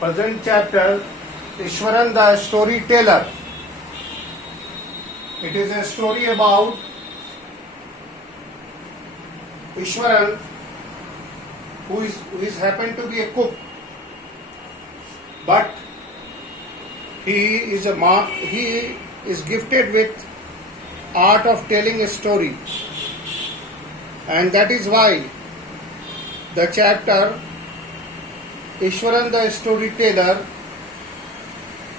present chapter, Ishwaran the storyteller. It is a story about Ishwaran, who is happened to be a cook, but he is gifted with art of telling a story, and that is why the chapter Ishwaran the storyteller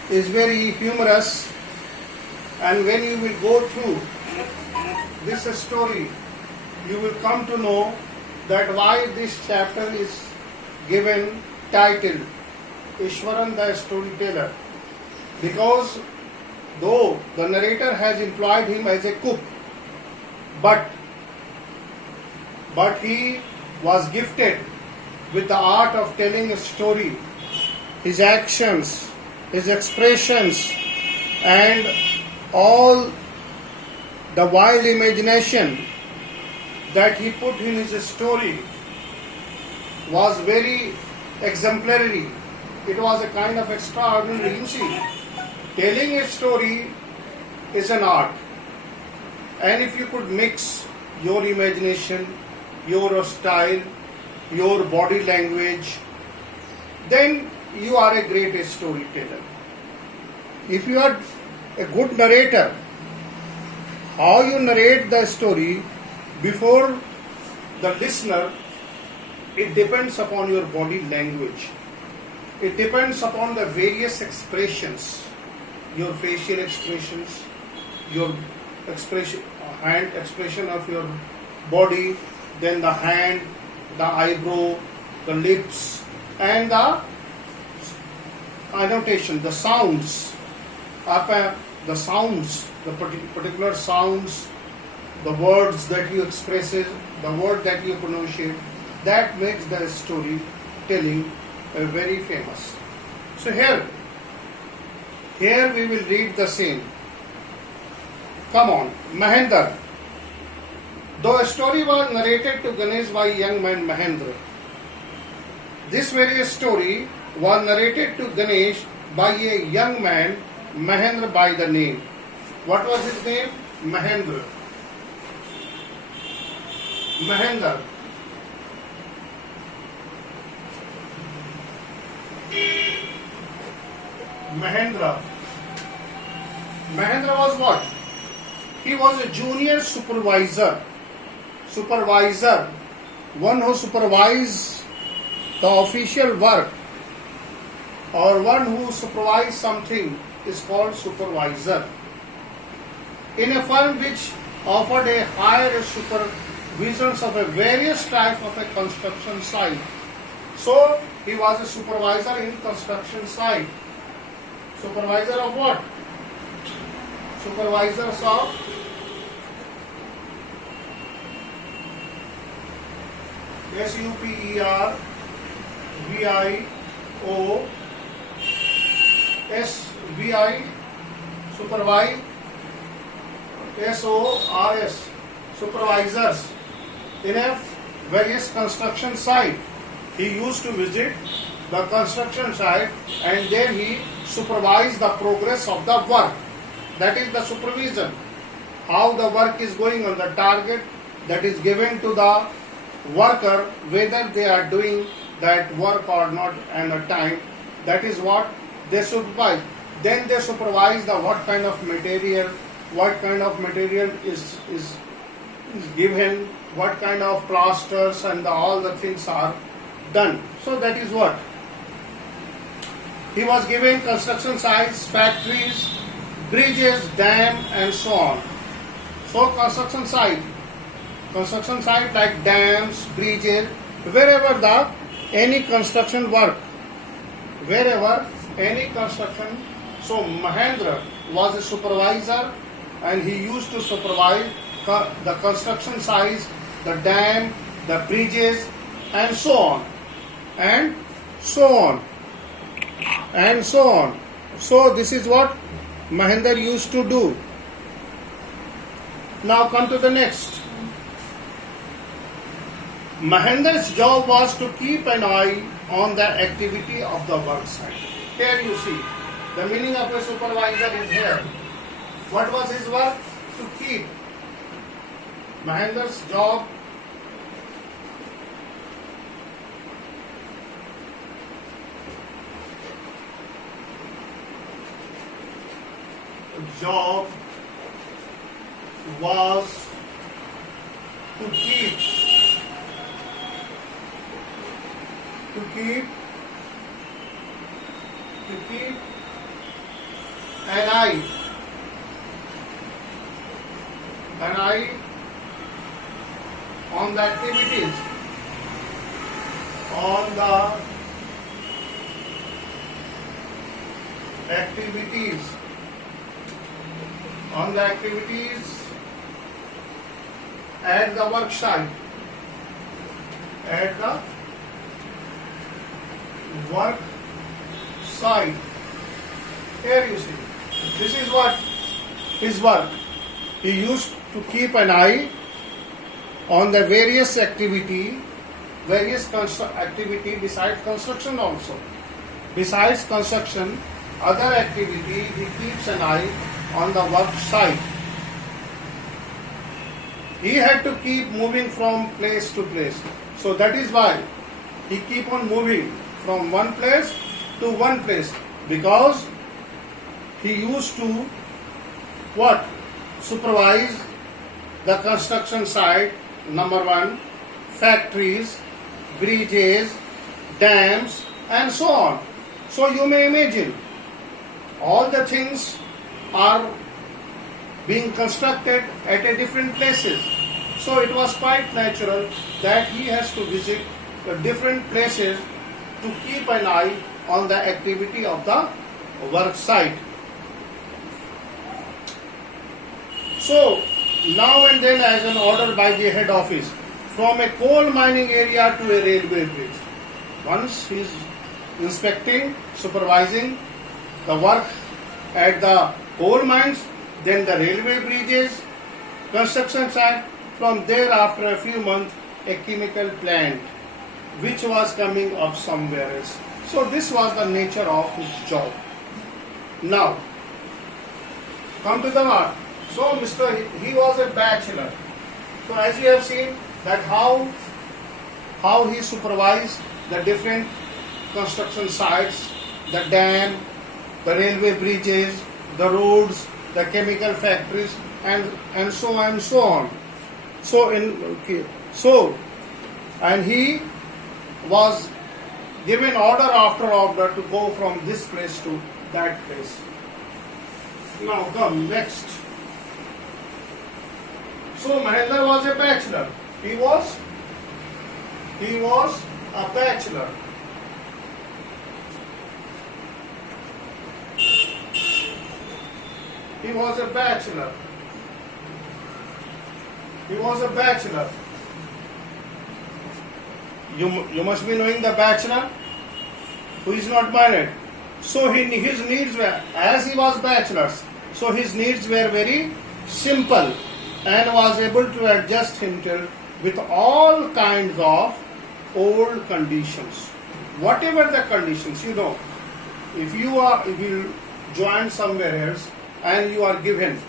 is very humorous. And when you will go through this story, you will come to know that why this chapter is given title Ishwaran the storyteller. Because though the narrator has employed him as a cook, but he was gifted with the art of telling a story. His actions, his expressions, and all the wild imagination that he put in his story was very exemplary. It was a kind of extraordinary. You see, telling a story is an art, and if you could mix your imagination, your style, your body language, then you are a great storyteller. If you are a good narrator, how you narrate the story before the listener, it depends upon your body language. It depends upon the various expressions, your facial expressions, your hand expression of your body, then the hand, the eyebrow, the lips, and the annotation, the sounds, the particular sounds, the words that you express, the word that you pronunciate, that makes the story telling very famous. So here we will read the same. Come on, Mahendra. Though a story was narrated to Ganesh by young man Mahendra, this very story was narrated to Ganesh by a young man Mahendra by the name. What was his name? Mahendra. Mahendra. Mahendra was what? He was a junior supervisor, one who supervised the official work, or one who supervised something is called supervisor. In a firm which offered a higher supervisions of a various type of a construction site. So he was a supervisor in construction site. Supervisor of what? Supervisors of SUPERVIO supervise SORS supervisors in a various construction site. He used to visit the construction site and then he supervised the progress of the work. That is the supervision. How the work is going on, the target that is given to the worker, whether they are doing that work or not, and the time. That is what they supervise. Then they supervise the what kind of material is given, what kind of plasters and all the things are done. So that is what. He was given construction sites, factories, bridges, dam, and so on. So construction site like dams, bridges, wherever any construction work, so Mahendra was a supervisor and he used to supervise the construction sites, the dam, the bridges, and so on. So this is what Mahendra used to do. Now come to the next. Mahendra's job was to keep an eye on the activity of the work site. Here you see, the meaning of a supervisor is here. What was his work? To keep. Mahendra's job was to keep an eye on the activities at the work site. Here you see, this is what his work. He used to keep an eye on the various activity besides construction also. Besides construction, other activity, he keeps an eye on the work site. He had to keep moving from place to place. So that is why he keep on moving from one place to one place, because he used to what? Supervise the construction site, number one, factories, bridges, dams, and so on. So you may imagine, all the things are being constructed at a different places. So it was quite natural that he has to visit the different places to keep an eye on the activity of the work site. So now and then, as an order by the head office, from a coal mining area to a railway bridge. Once he is inspecting, supervising the work at the coal mines, then the railway bridges, construction site. From there, after a few months, a chemical plant which was coming up somewhere else. So this was the nature of his job. Now, come to the mark. So he was a bachelor. So as you have seen that how he supervised the different construction sites, the dam, the railway bridges, the roads, the chemical factories, and so on and so on. And he was given order after order to go from this place to that place. Now come next. So Mahendra was a bachelor. He was a bachelor. He was a bachelor. You must be knowing the bachelor who is not married. So his needs were, as he was bachelor, so his needs were very simple and was able to adjust himself with all kinds of old conditions. Whatever the conditions, if you join somewhere else and you are given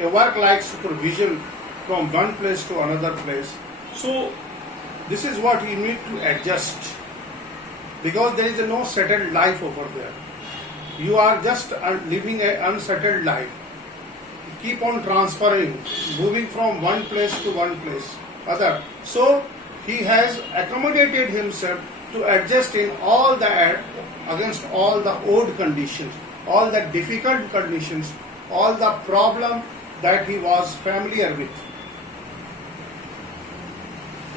a work like supervision from one place to another place, so this is what you need to adjust, because there is no settled life over there. You are just living an unsettled life. Keep on transferring, moving from one place to one place, other. So he has accommodated himself to adjust in all that against all the old conditions, all the difficult conditions, all the problem that he was familiar with.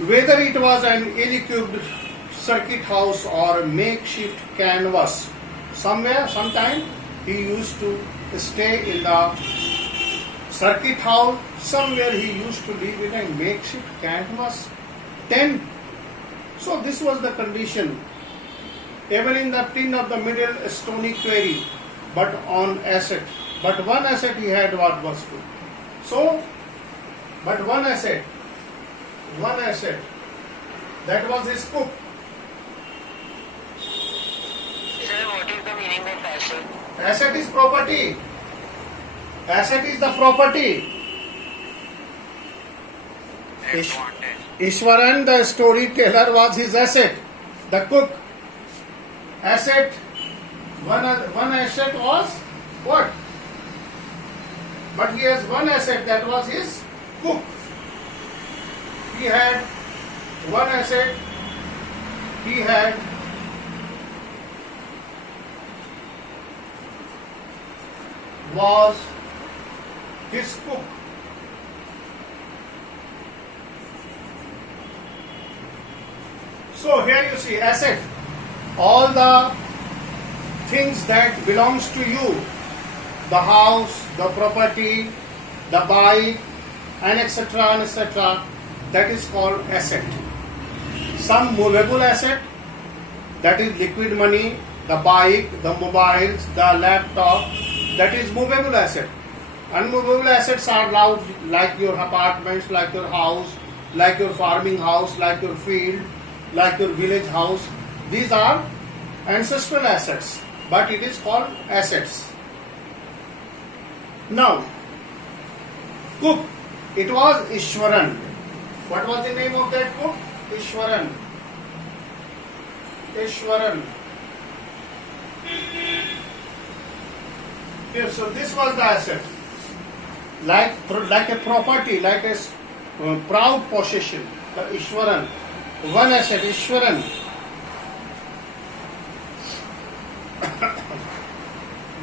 Whether it was an ill-equipped circuit house or a makeshift canvas, sometime he used to stay in the circuit house, somewhere he used to live in a makeshift canvas tent. So this was the condition. Even in the tin of the middle stony quarry, but on asset. But one asset he had what was good. So, but one asset, that was his cook. meaning of asset? Asset is property. Asset is the property. Advantage. Ishwaran, the storyteller, was his asset. The cook. Asset. One asset was what? But he has one asset, that was his cook. He had one asset. He had was his cook. So here you see asset. All the things that belongs to you, the house, the property, the bike, and etc., that is called asset. Some movable asset, that is liquid money, the bike, the mobiles, the laptop, that is movable asset. Unmovable assets are like your apartments, like your house, like your farming house, like your field, like your village house. These are ancestral assets, but it is called assets. Now, cook, it was Ishwaran. What was the name of that cook? Ishwaran. Ishwaran. Okay, so this was the asset. Like a property, like a proud possession. The Ishwaran. One asset, Ishwaran.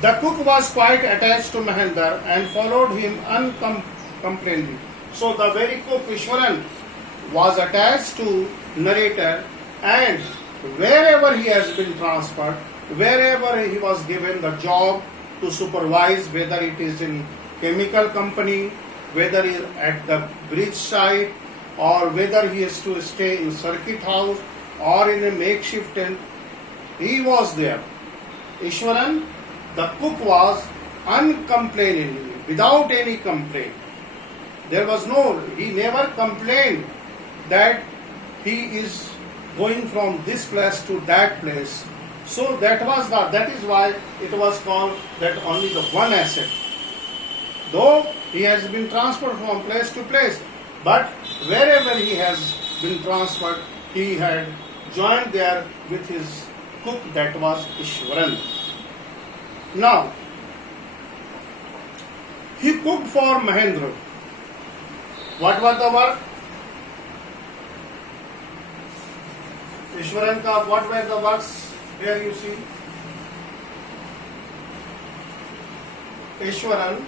The cook was quite attached to Mahendra and followed him uncomplainingly. So the very cook, Ishwaran, was attached to narrator, and wherever he has been transferred, wherever he was given the job to supervise, whether it is in chemical company, whether it is at the bridge site, or whether he has to stay in circuit house or in a makeshift tent, he was there. Ishwaran, the cook, was uncomplainingly, without any complaint. There was he never complained that he is going from this place to that place. So that is why it was called that only the one asset. Though he has been transferred from place to place, but wherever he has been transferred, he had joined there with his cook, that was Ishwaran. Now, he cooked for Mahendra. What was the work? Ishwaran ka, what were the works? Here you see. Ishwaran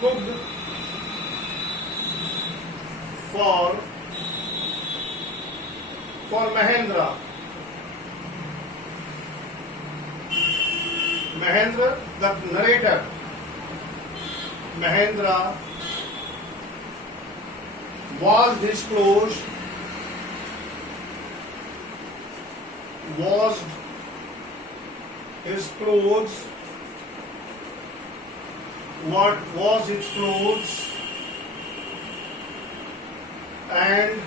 cooked for Mahendra. Mahendra, the narrator. Mahendra washed his clothes, what was his clothes, and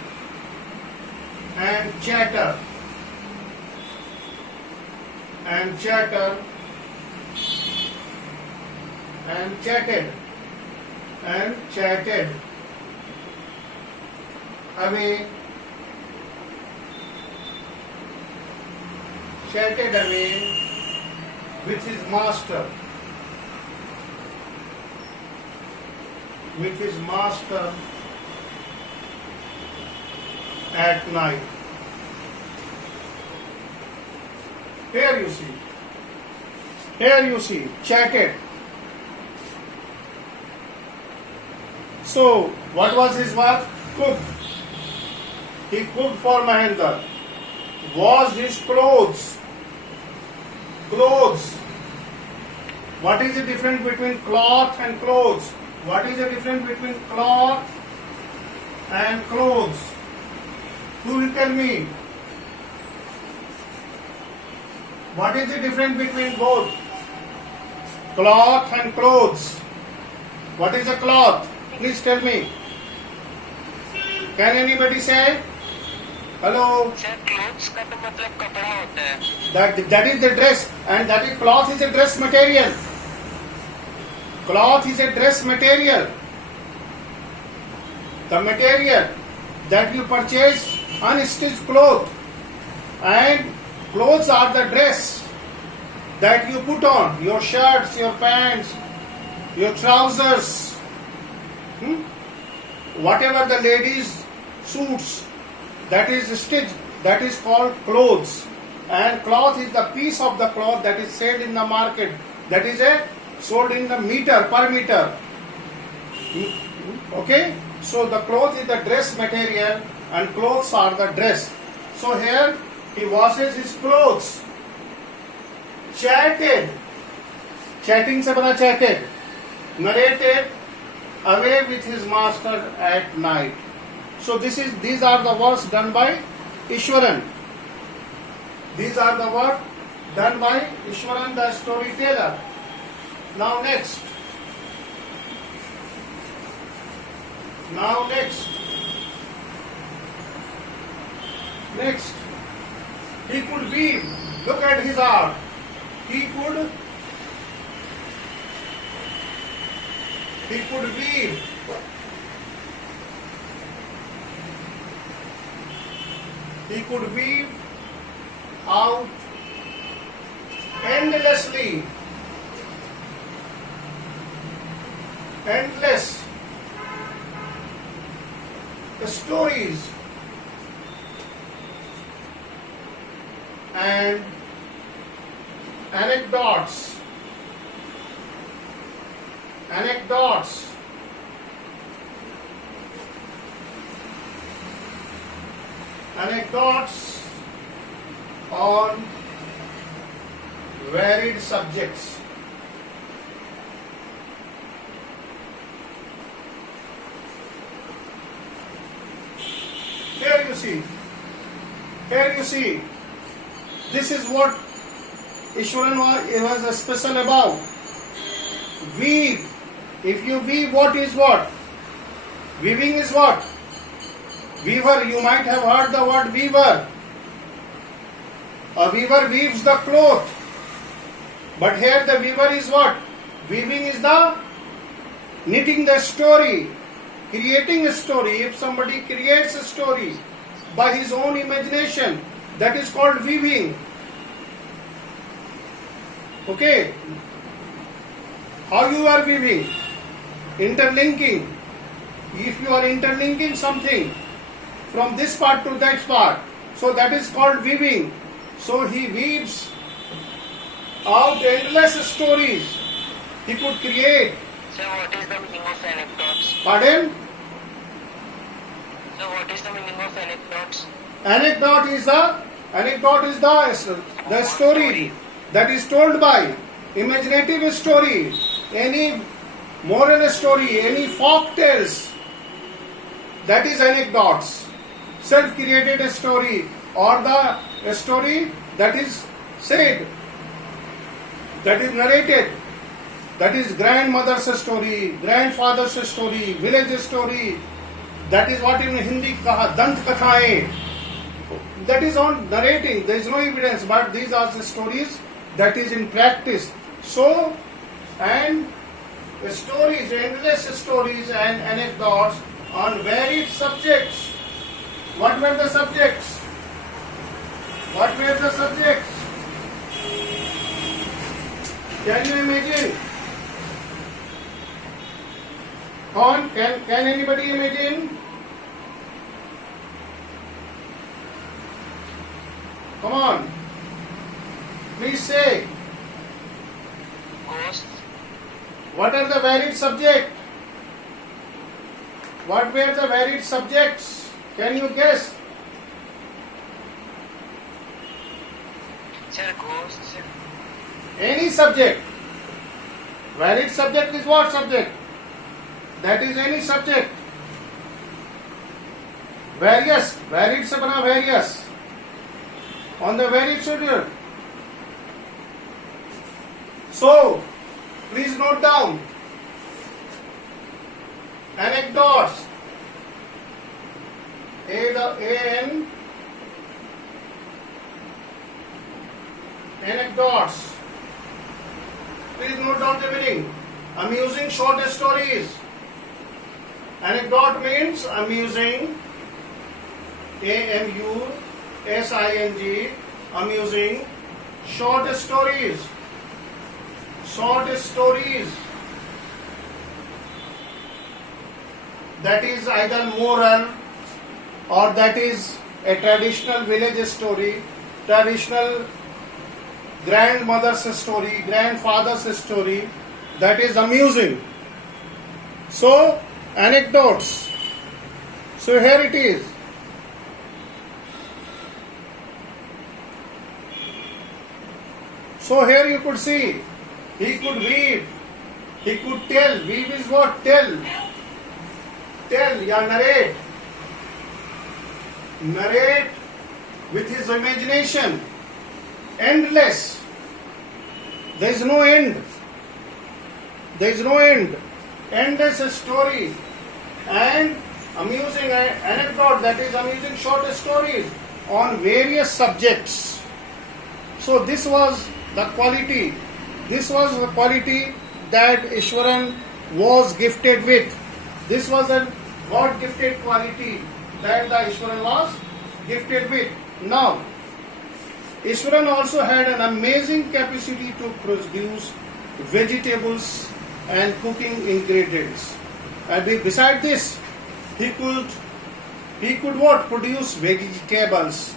chatted away with his master. At night. Here you see, chatted. So, what was his work? Cook. He cooked for Mahendra. Washed his clothes. What is the difference between cloth and clothes? What is the difference between cloth and clothes? Who will tell me? What is the difference between both? Cloth and clothes. What is a cloth? Please tell me. Can anybody say? Hello. Sir clothes का तो मतलब कपड़ा होता है. That is the dress, and that is cloth is a dress material. Cloth is a dress material. The material that you purchase unstitched cloth, and clothes are the dress that you put on, your shirts, your pants, your trousers, whatever the ladies' suits, that is stitched, that is called clothes. And cloth is the piece of the cloth that is sold in the market, that is sold in the meter, per meter. Okay? So the cloth is the dress material and clothes are the dress. So here he washes his clothes. Chatted. Chatting se bana chatted. Narrated away with his master at night. So these are the works done by Ishwaran. These are the work done by Ishwaran, the storyteller. Now next. Next. He could weave. Look at his art. He could weave. He could weave out endlessly. Endless stories and anecdotes on varied subjects. Here you see, this is what Ishwaran was special about. Weave. If you weave, what is what? Weaving is what? Weaver, you might have heard the word weaver. A weaver weaves the cloth. But here the weaver is what? Weaving is the knitting the story, creating a story. If somebody creates a story by his own imagination, that is called weaving. Okay? How you are weaving? Interlinking. If you are interlinking something from this part to that part, so that is called weaving. So he weaves out endless stories. He could create. So what is the meaning of anecdotes? Pardon? So what is the meaning of anecdotes? Anecdote is the story that is told by imaginative story, any moral story, any folk tales. That is anecdotes. Self-created story or the story that is said, that is narrated, that is grandmother's story, grandfather's story, village story. That is what in Hindi kaha dant kathaएं. That is on narrating. There is no evidence, but these are the stories that is in practice. So, and stories, endless stories and anecdotes on varied subjects. What were the subjects? Can you imagine? Can anybody imagine? Come on. Please say. Ghosts. What are the varied subjects? What were the varied subjects? Can you guess? Sir, ghosts. Any subject. Varied subject is what subject? That is any subject. Various. Varied se bana various. On the varied schedule. So, Please note down. Anecdotes. A-N. Anecdotes. Please note down the meaning. Amusing short stories. Anecdote means amusing. A-M-U-S-I-N-G. Amusing. Short stories. Short stories. That is either moral or that is a traditional village story, traditional grandmother's story, grandfather's story, that is amusing. So, anecdotes. So here it is. So here you could see, he could weave, he could tell. Weave is what? Tell. Tell, yeah, narrate. Narrate with his imagination. Endless. There is no end. There is no end. Endless story. And amusing anecdote, that is amusing short stories on various subjects. So this was the quality. This was the quality that Ishwaran was gifted with. This was a God-gifted quality that the Ishwaran was gifted with. Now, Ishwaran also had an amazing capacity to produce vegetables and cooking ingredients. And beside this, he could what? Produce vegetables,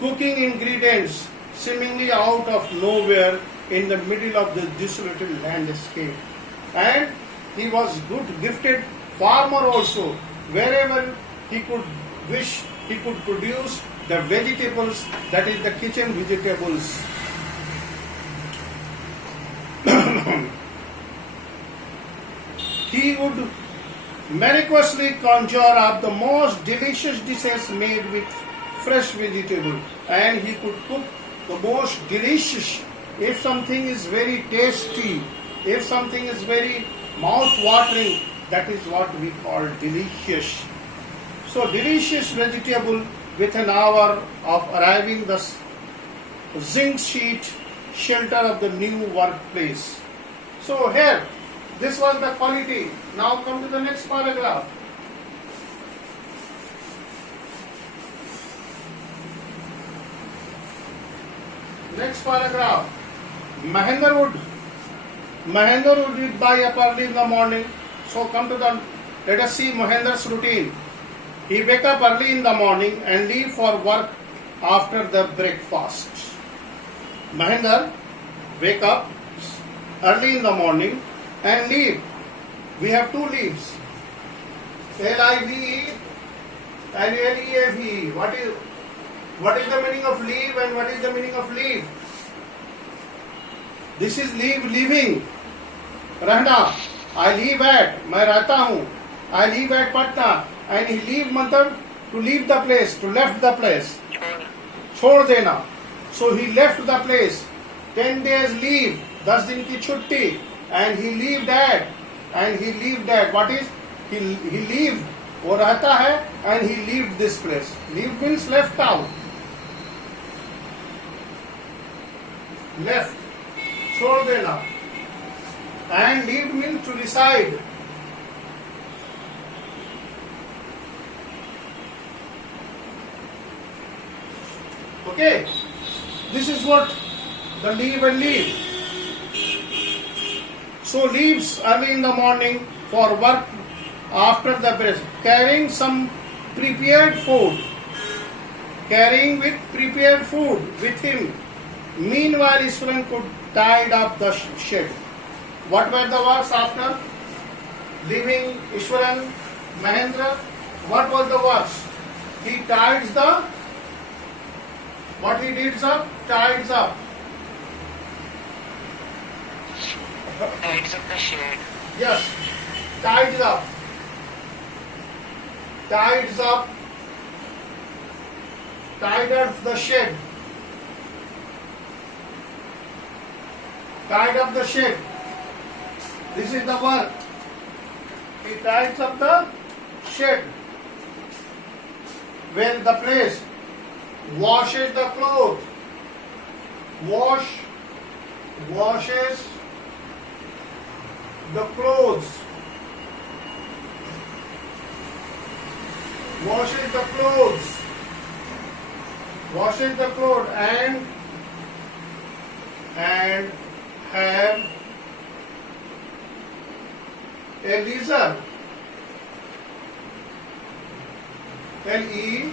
cooking ingredients, seemingly out of nowhere in the middle of the desolated landscape. And he was good, gifted farmer also. Wherever he could wish, he could produce the vegetables, that is the kitchen vegetables. He would miraculously conjure up the most delicious dishes made with fresh vegetable, and he could cook the most delicious. If something is very tasty, if something is very mouth-watering, that is what we call delicious. So delicious vegetable within an hour of arriving the zinc sheet shelter of the new workplace. So here, this was the quality. Now come to the next paragraph. Next paragraph. Mahendra would buy up early in the morning. So come to the, let us see Mahendra's routine. He wake up early in the morning and leave for work after the breakfast. Mahendra wake up early in the morning and leave. We have two leaves, L-I-V-E and L-E-A-V-E. What is the meaning of leave and what is the meaning of leave? This is leave, leaving. रहना. I leave at, मैं रहता हूँ. I leave at Patna. And he leave मतलब to leave the place, to left the place. छोड़ देना. So he left the place. 10 days leave, 10 दिन की छुट्टी. And he leave that. And he leave that. What is? He leave. वो रहता है and he leave this place. Leave means left out. Left. छोड़ देना. And leave means to reside. Okay. This is what the leave and leave. So leaves early in the morning for work after the breakfast, carrying some prepared food. Carrying with prepared food with him. Meanwhile, Ishwaran could tied up the shed. What were the works after leaving Ishwaran, Mahendra? What was the works? He tides the, what he did up? Tides up. Tides up the shed. Yes, tides up. Tides up. Tied up the shed. Tied up the shed. This is the work. He tides up the shed. Where the place washes the clothes. Washes the clothes. Washes the clothes. Washes the clothes and have a leisure. Leisurely,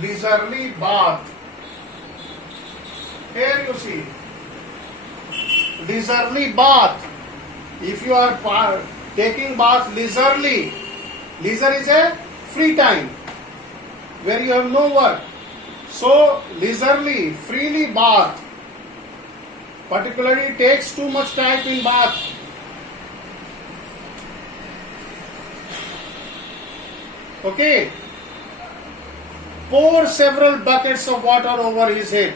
leisurely bath. Here you see, leisurely bath. If you are taking bath leisurely, leisure is a free time where you have no work. So leisurely, freely bath. Particularly takes too much time in bath. Okay. Pour several buckets of water over his head,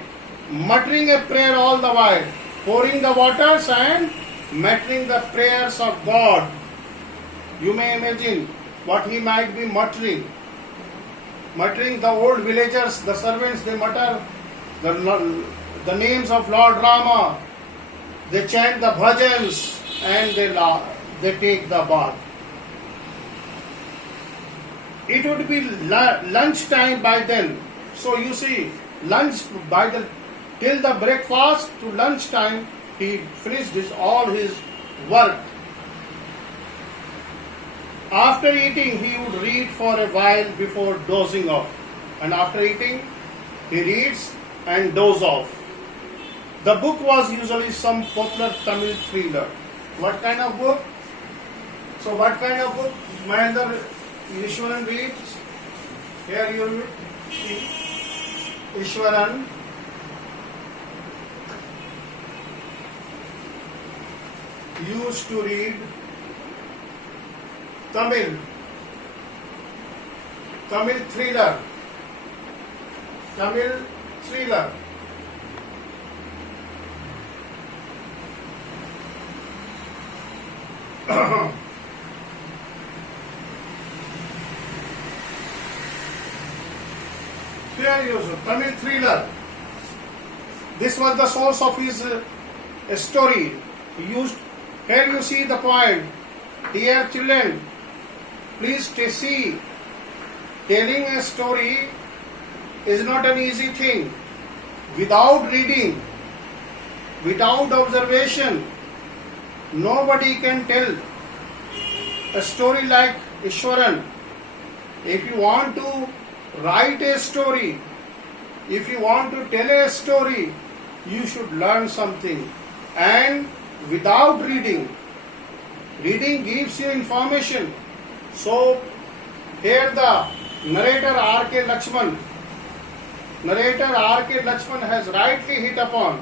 muttering a prayer all the while, pouring the waters and muttering the prayers of God. You may imagine what he might be muttering. Muttering, the old villagers, the servants, they mutter the names of Lord Rama. They chant the bhajans and they take the bath. It would be lunch time by then. So you see, till the breakfast to lunch time, he finished all his work. After eating, he would read for a while before dozing off. And after eating, he reads and dozes off. The book was usually some popular Tamil thriller. What kind of book? So what kind of book Mahendra Ishwaran reads? Here you see Ishwaran. Used to read Tamil thriller. Tamil thriller. Here you see Tamil thriller. This was the source of his story. He used. Here you see the point. Dear children, please see, telling a story is not an easy thing. Without reading, without observation, nobody can tell a story like Ishwaran. If you want to write a story, if you want to tell a story, you should learn something. And without reading, reading gives you information. So here the narrator R.K. Lakshman has rightly hit upon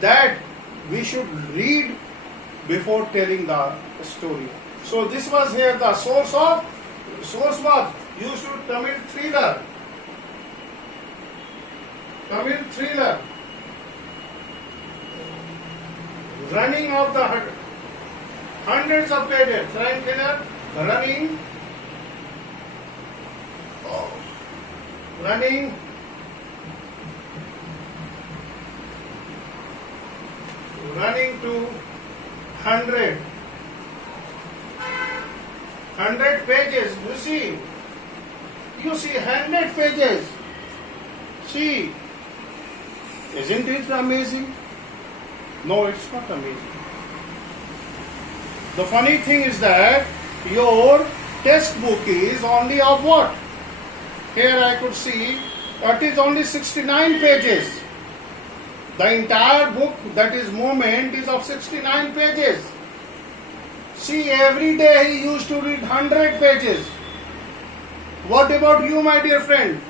that we should read before telling the story. So this was here the source was used to Tamil thriller. Running of the hundreds of pages. Running to 100 pages. You see 100 pages. See, isn't it amazing? No, it's not amazing. The funny thing is that your textbook is only of what? Here I could see it is only 69 pages. The entire book, that is Moment, is of 69 pages. See, every day he used to read 100 pages. What about you, my dear friend?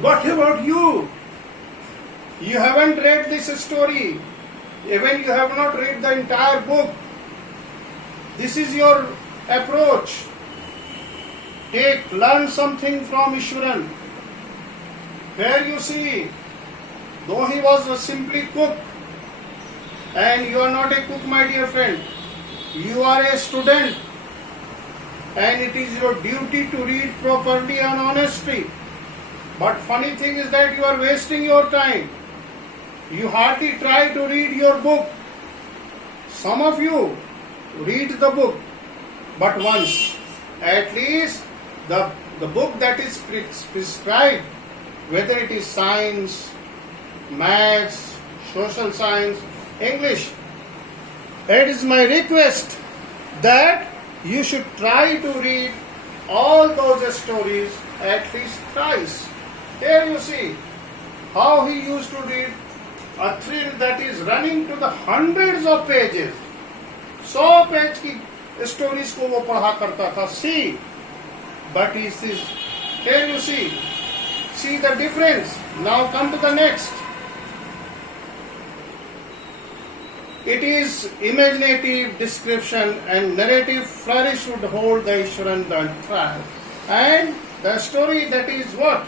What about you? You haven't read this story. Even you have not read the entire book. This is your approach. Learn something from Ishwaran. Here you see, though he was a simply cook, and you are not a cook, my dear friend, you are a student, and it is your duty to read properly and honestly. But funny thing is that you are wasting your time. You hardly try to read your book. Some of you read the book, but once. At least the book that is prescribed, whether it is science, maths, social science, English. It is my request that you should try to read all those stories at least thrice. Here you see how he used to read a thrill that is running to the hundreds of pages. 100 page की stories को वो पढ़ा करता था. See, but he says, here you see the difference. Now come to the next. It is imaginative description and narrative flourish would hold the Ishwaran trial. And the story that is what?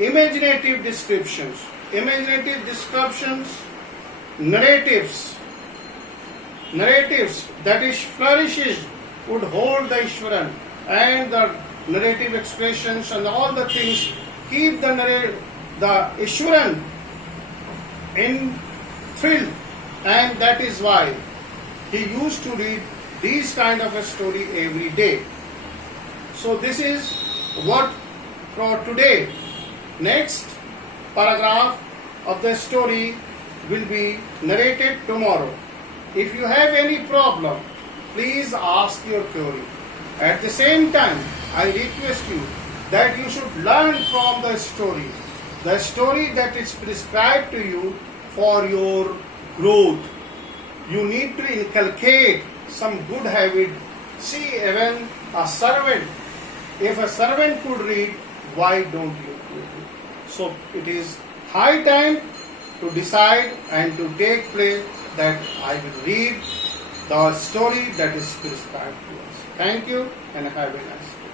Imaginative descriptions. Imaginative descriptions, narratives that is flourishes would hold the Ishwaran, and the narrative expressions and all the things keep the Ishwaran in thrill, and that is why he used to read these kind of a story every day. So this is what for today. Next paragraph of the story will be narrated tomorrow. If you have any problem, please ask your query. At the same time, I request you that you should learn from the story that is prescribed to you for your growth. You need to inculcate some good habit. See, even a servant, if a servant could read, why don't you? So it is high time to decide and to take place that I will read the story that is prescribed to us. Thank you and have a nice day.